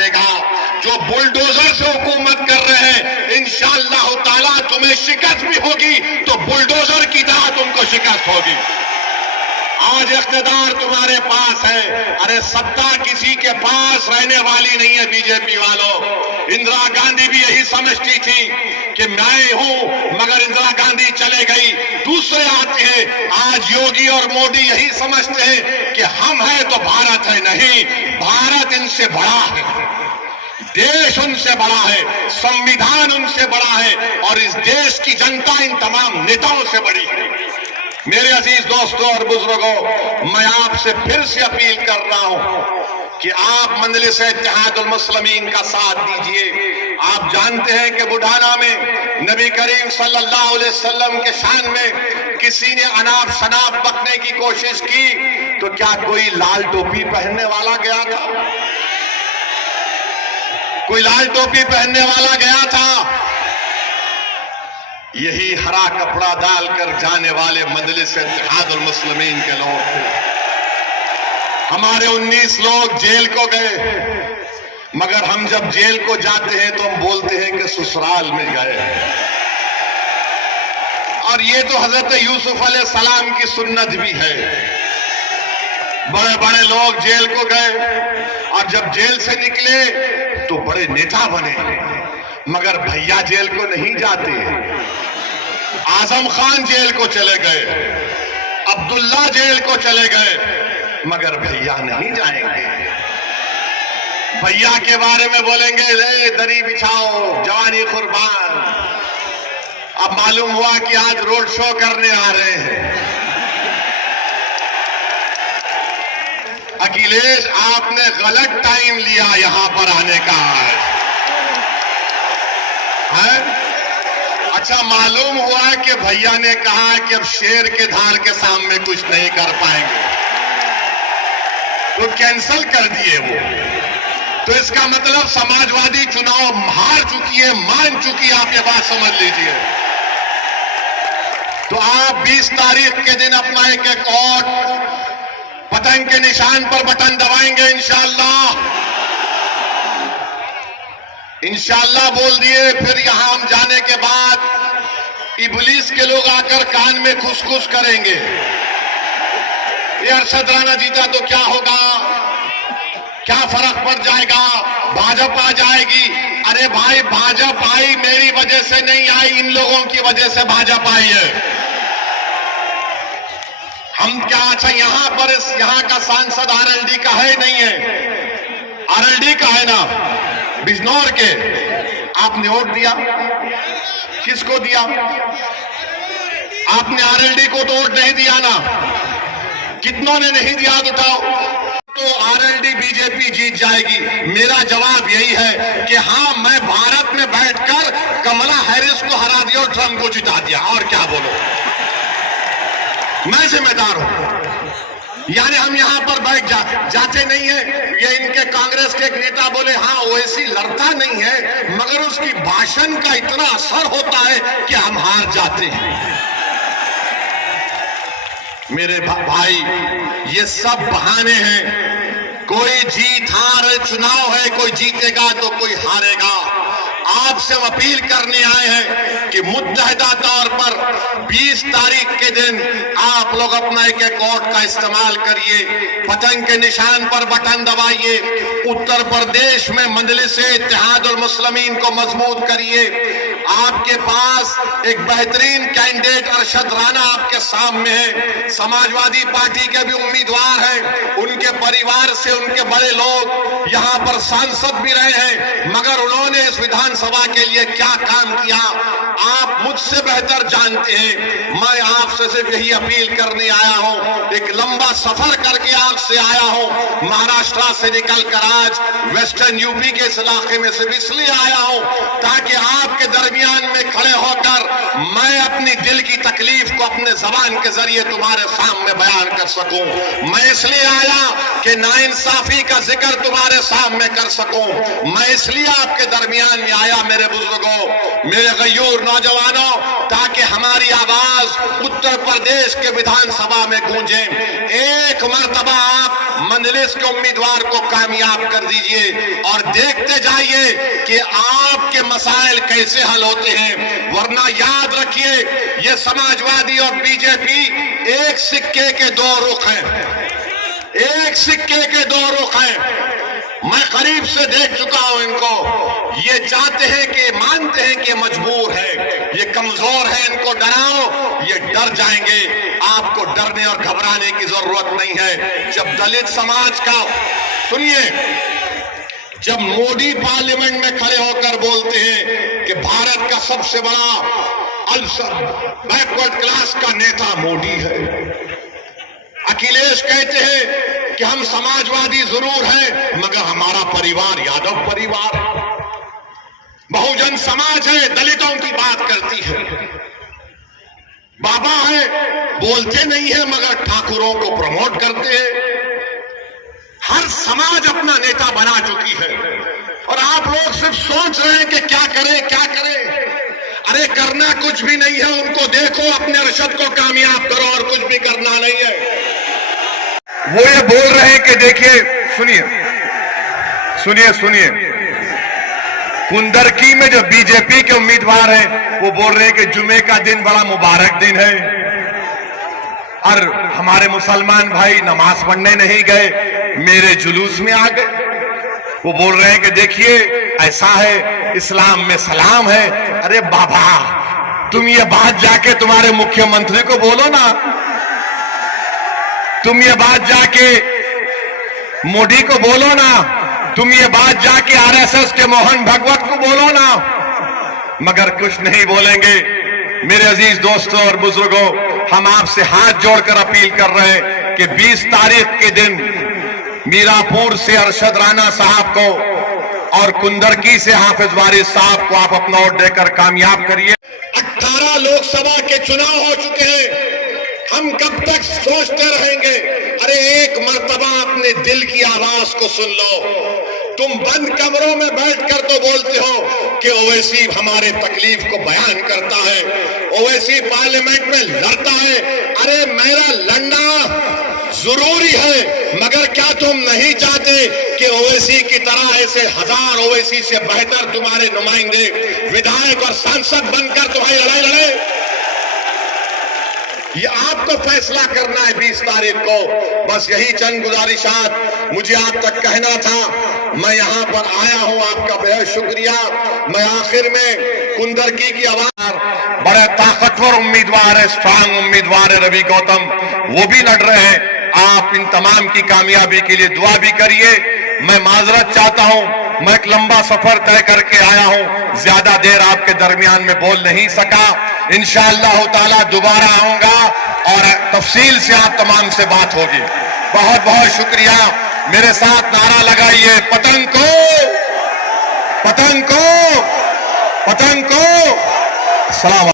करेगा। जो बुलडोजर से हुकूमत कर रहे हैं, इंशाअल्लाह ताला तुम्हें शिकस्त भी होगी तो बुलडोजर की तरह तुमको शिकस्त होगी। आज इख्तिदार तुम्हारे पास है, अरे सत्ता किसी के पास रहने वाली नहीं है। बीजेपी वालों, इंदिरा गांधी भी यही समझती थी कि मैं हूं, मगर इंदिरा गांधी चले गई, दूसरे आते हैं। आज योगी और मोदी यही समझते हैं कि हम हैं तो भारत है। नहीं, भारत इनसे बड़ा है, देश उनसे बड़ा है, संविधान उनसे बड़ा है और इस देश की जनता इन तमाम नेताओं से बड़ी है। मेरे अजीज दोस्तों और बुजुर्गों, मैं आपसे फिर से अपील कर रहा हूं कि आप मजलिस इत्तेहादुल मुस्लिमीन का साथ दीजिए। आप जानते हैं कि बुढ़ाना में नबी करीम सल्लल्लाहु अलैहि वसल्लम के शान में किसी ने अनाप शनाप बकने की कोशिश की तो क्या कोई लाल टोपी पहनने वाला गया था? कोई लाल टोपी पहनने वाला गया था? यही हरा कपड़ा डालकर जाने वाले मजलिस इत्तेहादुल मुस्लिमीन के लोग थे। हमारे 19 लोग जेल को गए, मगर हम जब जेल को जाते हैं तो हम बोलते हैं कि ससुराल में गए। और ये तो हजरत यूसुफ अलैहिस्सलाम की सुन्नत भी है। बड़े बड़े लोग जेल को गए और जब जेल से निकले तो बड़े नेता बने, मगर भैया जेल को नहीं जाते। आजम खान जेल को चले गए, अब्दुल्ला जेल को चले गए, मगर भैया नहीं जाएंगे। भैया के बारे में बोलेंगे ले दरी बिछाओ जवानी कुर्बान। अब मालूम हुआ कि आज रोड शो करने आ रहे हैं। अखिलेश, आपने गलत टाइम लिया यहां पर आने का है? अच्छा, मालूम हुआ कि भैया ने कहा कि अब शेर के धार के सामने कुछ नहीं कर पाएंगे तो कैंसिल कर दिए वो। तो इसका मतलब समाजवादी चुनाव हार चुकी है, मान चुकी है। आप ये बात समझ लीजिए। तो आप 20 तारीख के दिन अपना एक एक और पतंग के निशान पर बटन दबाएंगे इंशाअल्लाह। इंशाअल्लाह बोल दिए। फिर यहां हम जाने के बाद इब्लीस के लोग आकर कान में खुसखुस करेंगे, ये अरशद राणा जीता तो क्या होगा, क्या फर्क पड़ जाएगा, भाजपा आ जाएगी। अरे भाई, भाजपा आई मेरी वजह से नहीं आई, इन लोगों की वजह से भाजपा आई है। हम क्या, अच्छा यहां पर यहां का सांसद आरएलडी का है नहीं है? आरएलडी का है ना, बिजनौर के। आपने वोट दिया, किसको दिया? आपने आरएलडी को तो वोट नहीं दिया ना। कितनों ने नहीं दिया? उठाओ। तो आरएलडी बीजेपी जीत जाएगी। मेरा जवाब यही है कि हाँ, मैं भारत में बैठकर कमला हैरिस को हरा दिया और ट्रंप को जिता दिया। और क्या बोलो, मैं जिम्मेदार हूं। यानी हम यहां पर बैठ जाते नहीं है। ये इनके कांग्रेस के एक नेता बोले हाँ, ओवैसी लड़ता नहीं है, मगर उसकी भाषण का इतना असर होता है कि हम हार जाते हैं। मेरे भाई, ये सब बहाने हैं। कोई जीत हार चुनाव है, कोई जीतेगा तो कोई हारेगा। आपसे हम अपील करने आए हैं कि मुत्तहिदा तौर पर 20 तारीख के दिन आप लोग अपना एक एक वोट का इस्तेमाल करिए, पतंग के निशान पर बटन दबाइए, उत्तर प्रदेश में मजलिस इत्तेहादुल मुस्लिमीन को मजबूत करिए। आपके पास एक बेहतरीन कैंडिडेट अरशद राणा आपके सामने है। समाजवादी पार्टी के भी उम्मीदवार हैं, उनके परिवार से उनके बड़े लोग यहां पर सांसद भी रहे हैं, मगर उन्होंने इस विधानसभा के लिए क्या काम किया आप मुझसे बेहतर जानते हैं। मैं आपसे सिर्फ यही अपील करने आया हूं। एक लंबा सफर करके आपसे आया हूं, महाराष्ट्र से निकलकर आज वेस्टर्न यूपी के इस इलाके में सिर्फ इसलिए आया हूं ताकि आपके दरमियान में खड़े होकर मैं अपनी दिल की तकलीफ को अपने जबान के जरिए तुम्हारे सामने बयान कर सकूं। मैं इसलिए आया कि नाइंसाफी का जिक्र तुम्हारे सामने कर सकूं। मैं इसलिए आपके दरमियान में आया मेरे बुजुर्गों, मेरे गयूर नौजवानों, ताकि हमारी आवाज उत्तर प्रदेश के विधानसभा में गूंजे। एक मर्तबा आप मंजलिस के उम्मीदवार को कामयाब कर दीजिए और देखते जाइए कि आपके मसाइल कैसे हल होते हैं। वरना याद रखिए, ये समाजवादी और बीजेपी एक सिक्के के दो रुख हैं, एक सिक्के के दो रुख हैं। मैं करीब से देख चुका हूं इनको। ये चाहते हैं कि मानते हैं कि मजबूर है, ये कमजोर है, इनको डराओ, ये डर जाएंगे। आपको डरने और घबराने की जरूरत नहीं है। जब दलित समाज का, सुनिए, जब मोदी पार्लियामेंट में खड़े होकर बोलते हैं कि भारत का सबसे बड़ा बैकवर्ड क्लास का नेता मोदी है, अखिलेश कहते हैं कि हम समाजवादी जरूर हैं मगर हमारा परिवार यादव परिवार है, बहुजन समाज है, दलितों की बात करती है, बाबा है, बोलते नहीं है मगर ठाकुरों को प्रमोट करते हैं। हर समाज अपना नेता बना चुकी है और आप लोग सिर्फ सोच रहे हैं कि क्या करें क्या करें। अरे करना कुछ भी नहीं है, उनको देखो, अपने अरशद को कामयाब करो और कुछ भी करना नहीं है। वो ये बोल रहे हैं कि देखिए, सुनिए सुनिए सुनिए, कुंदरकी में जो बीजेपी के उम्मीदवार हैं वो बोल रहे हैं कि जुमे का दिन बड़ा मुबारक दिन है और हमारे मुसलमान भाई नमाज पढ़ने नहीं गए, मेरे जुलूस में आ गए। वो बोल रहे हैं कि देखिए ऐसा है, इस्लाम में सलाम है। अरे बाबा, तुम ये बात जाके तुम्हारे मुख्यमंत्री को बोलो ना, तुम ये बात जाके मोदी को बोलो ना, तुम ये बात जाके आरएसएस के मोहन भागवत को बोलो ना, मगर कुछ नहीं बोलेंगे। मेरे अजीज दोस्तों और बुजुर्गों, हम आपसे हाथ जोड़कर अपील कर रहे हैं कि 20 तारीख के दिन मीरापुर से अरशद राणा साहब को और कुंदरकी से हाफिज वारिस साहब को आप अपना वोट देकर कामयाब करिए। 18 लोकसभा के चुनाव हो चुके हैं, हम कब तक सोचते रहेंगे? अरे एक मर्तबा अपने दिल की आवाज को सुन लो। तुम बंद कमरों में बैठकर तो बोलते हो कि ओवैसी हमारे तकलीफ को बयान करता है, ओवैसी पार्लियामेंट में लड़ता है। अरे मेरा लड़ना जरूरी है, मगर क्या तुम नहीं चाहते कि ओवैसी की तरह ऐसे हजार ओवैसी से बेहतर तुम्हारे नुमाइंदे विधायक और सांसद बनकर तुम्हारी लड़ाई लड़े? ये आपको फैसला करना है 20 तारीख को। बस यही चंद गुजारिशात मुझे आप तक कहना था। मैं यहाँ पर आया हूँ, आपका बेहद शुक्रिया। मैं आखिर में कुंदरकी की आवाज, बड़े ताकतवर उम्मीदवार है, स्ट्रांग उम्मीदवार है रवि गौतम, वो भी लड़ रहे हैं। आप इन तमाम की कामयाबी के लिए दुआ भी करिए। मैं माजरत चाहता हूं, मैं एक लंबा सफर तय करके आया हूं, ज्यादा देर आपके दरमियान में बोल नहीं सका। इंशाअल्लाह ताला दोबारा आऊंगा और तफसील से आप तमाम से बात होगी। बहुत बहुत शुक्रिया। मेरे साथ नारा लगाइए, पतंग को, पतंग को, पतंग को। सलाम।